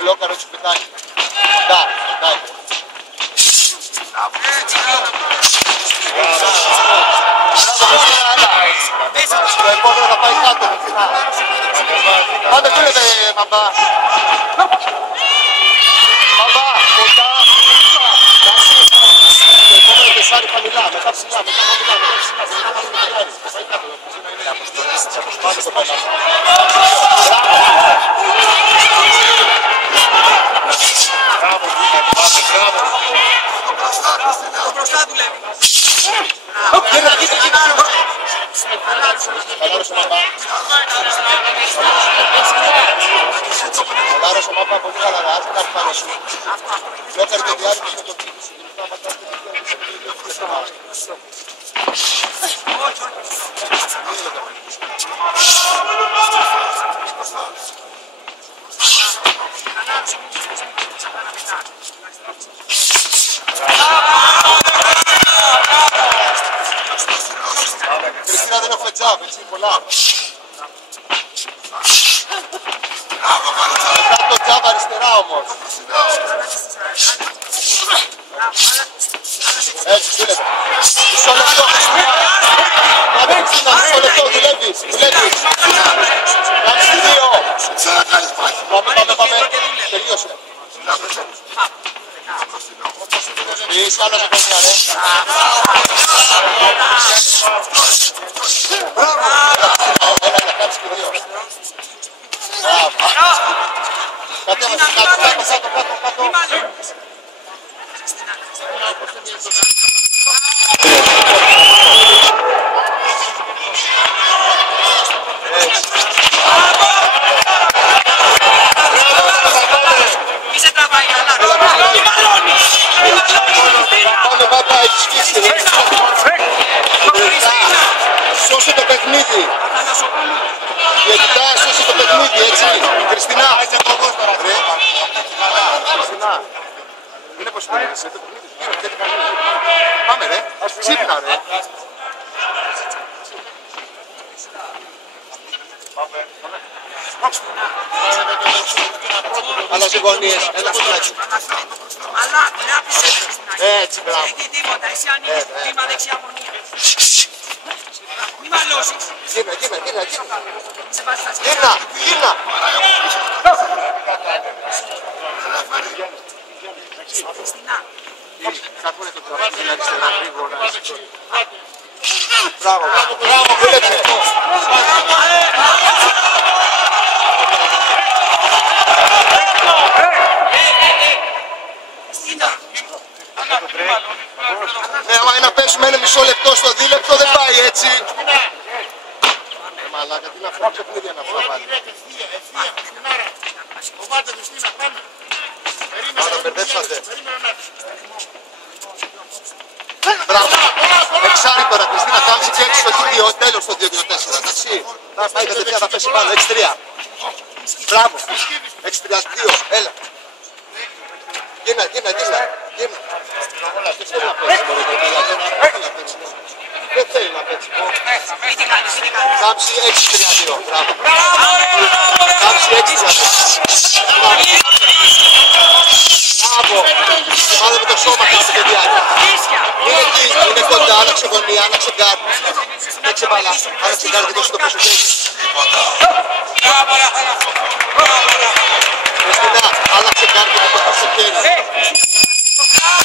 Μπλόκαρο έτσι πετάει. Κοντά, κοντά. Το επόμενο θα πάει κάτω. Άντε φίλετε Μαμπά. Μαμπά, κοντά. Το επόμενο τεσσάρι χαμηλά, μετά ψηλά, μετά χαμηλά, μετά ψηλά. Πάμε στο πάνω. Μπράβο, μπράβο. Το μπροστά δουλεύει. Καλάρωσε Μαμπά. Καλάρωσε Μαμπά, πολύ χαλαρά, άσε κάτι πάνω σου. Βλόκαρε το διάρκεια με το πίτι σου. Κριστίνα δεν έχουμε τζάμπ, έτσι, πολλά. Μετά το τζάμπ αριστερά όμως. Έτσι, δούλευε. Μισό λεπτό, Κριστίνα. Πάμε Κριστίνα, μισό λεπτό, δουλεύεις, δουλεύεις. Κάτσε δύο. Πάμε, τελείωσε. Είσαι άλλος από μια, ρε. Μπράβο! Έλα, κάτσε και δύο. Μπράβο. Κάτω. Μη σε τραβάει καλά. Μη μαλώνεις. Πάμε Μπάμπα, έχεις φύσει. Σώσε το παιχνίδι. Διαιτητά, σώσε το παιχνίδι, έτσι. Κριστίνα. Κριστίνα. Είναι πως φύγεις, το παιχνίδι. Πάμε ρε, ξύπνα ρε. Άλλαζε γωνίες, έλα στο έτσι. Αλλά, δεν άφησες. Έτσι, μπράβο. Έχει τίποτα, εσύ ανοίγεις βήμα δεξιά γωνία. Μη μαλώσεις. Γύρνα. Σε βάζει τα σκηνά. Γύρνα. Χριστίνα. Καθούνε το τραβάκι, αριστερά, γρήγορα. Μπράβο, δούλεψε. Ναι, άμα είναι να πέσουμε ένα μισό λεπτό στο δίλεπτο δεν πάει έτσι. Μαλάκα, τι να φράξω παιχνίδια να βρω πάλι. Άρα μπερδέψατε. Μπράβο. Εξάρι τώρα, Κριστίνα, κάμψη και έξι στο χιλίο, τέλος στο 2 και το 4. Εντάξει. Θα πάει κατευθείαν, θα πέσει πάνω, 6-3. Μπράβο. 6-3-2, έλα. Γίνα. Δεν θέλει να πέσει. Κάμψη 6-3-2, μπράβο. Κάμψη 6-3-2. Μπράβο. Μάδε με το σώμα, κάτσε και διάρκεια. Είναι κοντά, άλλαξε γωνία, άλλαξε γκάρ. Έξε μπαλά, άλλαξε γκάρ και δώσε το πίσω χέρι. Κριστίνα, άλλαξε γκάρ και το πίσω χέρι. Μπράβο,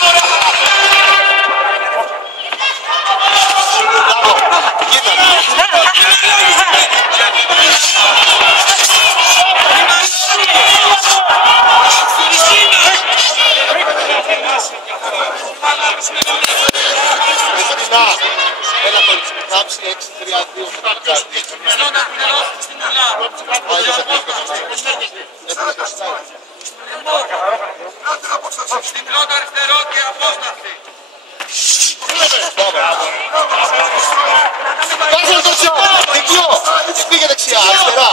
Κριστίνα, έλα το κάψει 6-3-2. Στην πρώτα αριστερό και απόσταση. Βάζε το τσιό, διπλό, πήγε δεξιά, αριστερά.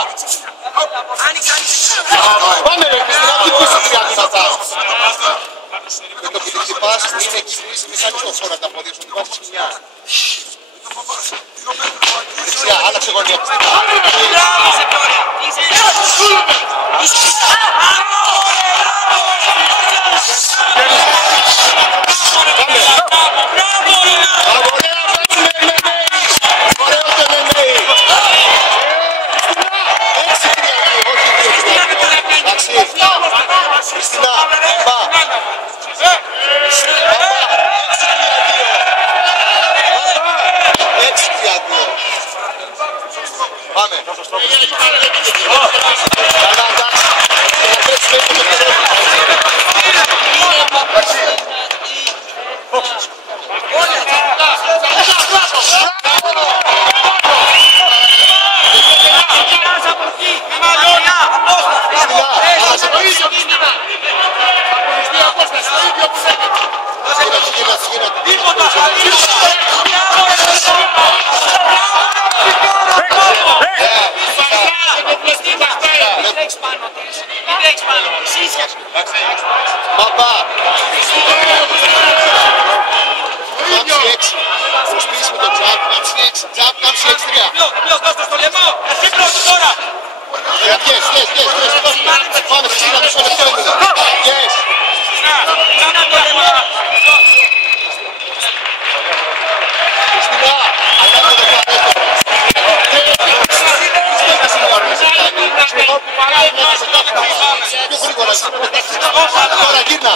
Πάμε ρε Κριστίνα, τι πεις τρία βήματα. Με το που την χτυπάς, είναι εκεί που είσαι, μη κάνεις το χώρο τα πόδια σου, την βάζεις σκηνιά. Δεξιά, άλλαξε γωνία. Μπράβο, σε τώρα. Είσαι βάζει το ίδιο μήνυμα. Από τις δύο απόσταση, το ίδιο που θέλετε. Γίνεται. Τίποτα, μην τρέξεις πάνω της. Μην τρέξεις πάνω της. Ίσια σου. Μπαμπά. Κάμψη 6. Στο σπίτι με το τζαπ. Κάμψη 6. Τζαπ, κάμψη 6-3. Πλό, δώσ' το στο λαιμό. Εσύ πρώτη τώρα. Yes. Πάμε, Χριστίνα, μισό λεπτό έμεινε. Yes. Κάνα το λαιμό. Χριστίνα, ανάβω το παρέτο. Πιο γρήγορα, τώρα γύρνα.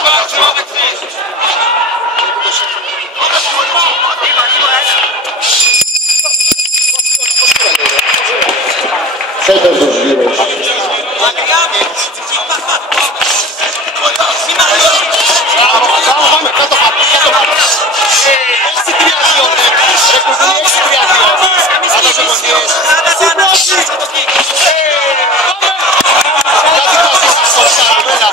Τέταρτος γύρος. Πάμε, κάτω πάμε. 6-3-2, ρε. Ρε κουμπί, 6-3-2. Άδωσε γωνίες. Κάτι κλασικά στο ψάρι, έλα.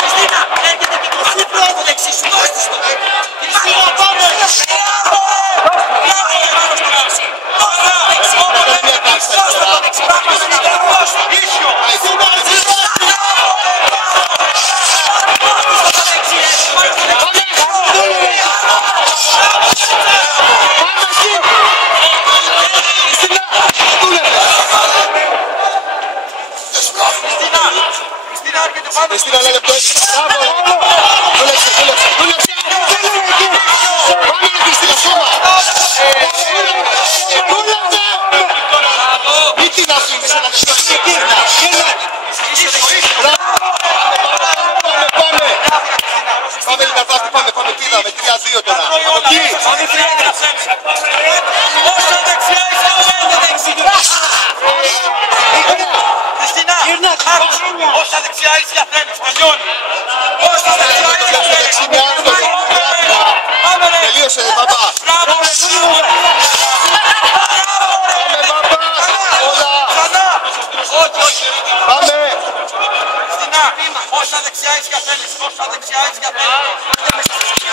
Χριστίνα, έρχεται και το πρώτο δεξί σου. Δώσ' της το. Χριστίνα, ένα λεπτό έτσι. Μπράβο. Δούλεψε. Πάμε ρε Χριστίνα, σώμα. Μην την αφήνεις ένα λεπτό. Πάμε. Πάμε Λιναρβάτη, πάμε. Κοίταμε, 3-2 τώρα. Από εκεί. Όσα δεξιά είσαι, δεν δεξιά. Χριστίνα, όσα δεξιά είσαι, θέλεις, τελειώνει. Όσα δεξιά είσαι, πάμε ρε. Τελείωσε ρε μπαμπά. Μπράβο ρε. Πάμε μπαμπά. Όλα. Όχι. Πάμε. Χριστίνα, όσα δεξιά είσαι, θέλεις, όσα δεξιά είσαι, θέλεις.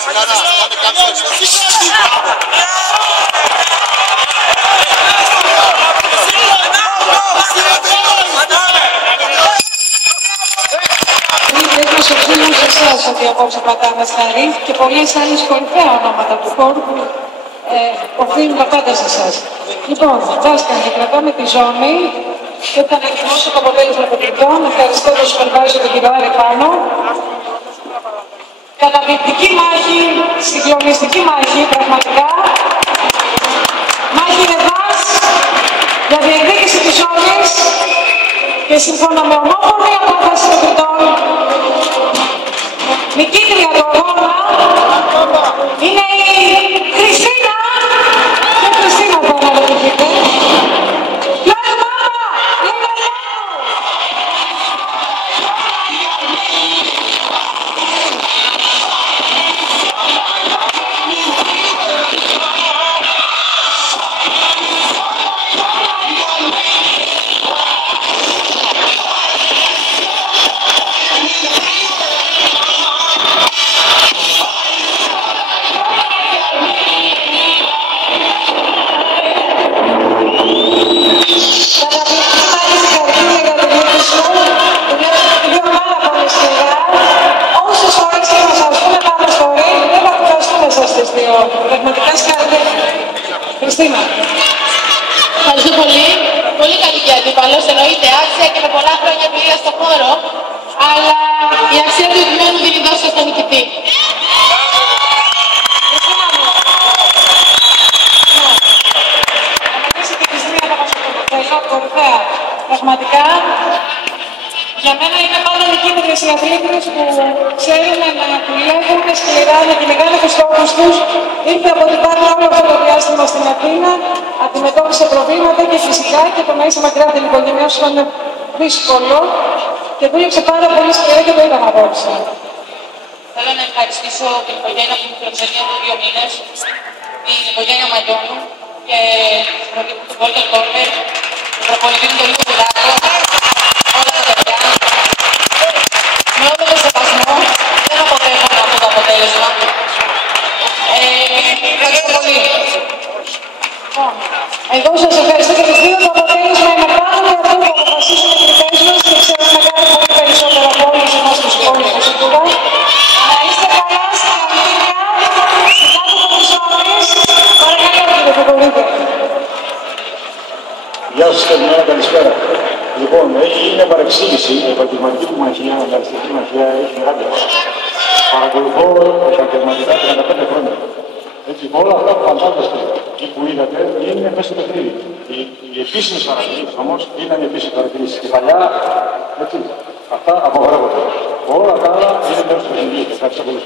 Συνάρα, πάμε κάτω έτσι. Είναι προσοχή σε εσάς ότι απόψε πατάμε στα ριφ και πολλές άλλες κορυφαία ονόματα του χώρου που οφείλουν τα πάντα σε εσάς. Λοιπόν, βάσκανε, κρατάμε τη ζώνη και όταν εκκοιμώσω το αποτέλεσμα των κριτών, ευχαριστώ τον supervisor τον κύριο Άρη πάνω. Καταπληκτική μάχη, συγκλονιστική μάχη, πραγματικά. Μάχη Ρεβάς για διεκδίκηση της ζώνης και σύμφωνα με ομόφωνη απόφαση των κριτών, νικήτρια του αγώνα είναι η Χριστίνα και Χριστίνα θα αναλογηθείτε. Πλάι μάμα, είναι πραγματικά σκάρτε. Χριστίνα. Ευχαριστώ πολύ. Πολύ καλή και αντίπαλος, εννοείται άξια και με πολλά χρόνια εμπειρία στον χώρο, αλλά η αξία του ηγμένου δίνει δόση στον νικητή. Χριστίνα μου. Θα μιλήσει και η Χριστίνα θα μας το κορυφαία. Πραγματικά, για μένα είναι πάντα νικήτριες οι αθλήτριες που ξέρουν να δουλεύουν σκληρά, να κυνηγάνε τους στόχους τους. Ήρθε από την πάνω όλο αυτό το διάστημα στην Αθήνα, αντιμετώπισε προβλήματα και φυσικά και το να είσαι μακριά από την οικογένειά σου ήταν δύσκολο και δούλεψε πάρα πολύ σκληρά και το είδαμε απόψε. Θέλω να ευχαριστήσω την οικογένεια που μου φιλοξενεί εδώ 2 μήνες, την οικογένεια Μαγιώνου, και προκύπτει του Golden Corner, του προπονητή του Λίου Βουλάκο, όλα τα παιδιά. Με όλο το σεβασμό, δεν αποτέχω αυτό το αποτέλεσμα. Ευχαριστώ πολύ. Εγώ σας ευχαριστώ και τους δύο. Το αποτέλεσμα είναι πάνω και αυτό που αποφασίσουν οι κριτές μας και ξέρουμε κάτι πολύ περισσότερο από όλους εμάς τους υπόλοιπους σίγουρα. Να είστε καλά, συγχαρητήρια, συνάδελφοι της Ζώνης. Παρακαλώ κύριε Φεβορίδη. Γεια σας, καλημέρα, καλησπέρα. Λοιπόν, έχει γίνει μια παρεξήγηση. Η επαγγελματική του μαχία, η αριστερική μαχία, έχει μεγάλη ώρα. Παρακολουθώ επαγγελματικά 35 χρόνια. Έτσι, όλα αυτά που φαντάζεστε και που είδατε είναι μέσα στο παιχνίδι. Οι επίσημες παρατηρήσεις όμως είναι ανεπίσημες παρατηρήσεις. Και παλιά, έτσι, αυτά απαγορεύονται. Όλα τα άλλα είναι μέσα στο παιχνίδι. Ευχαριστώ πολύ.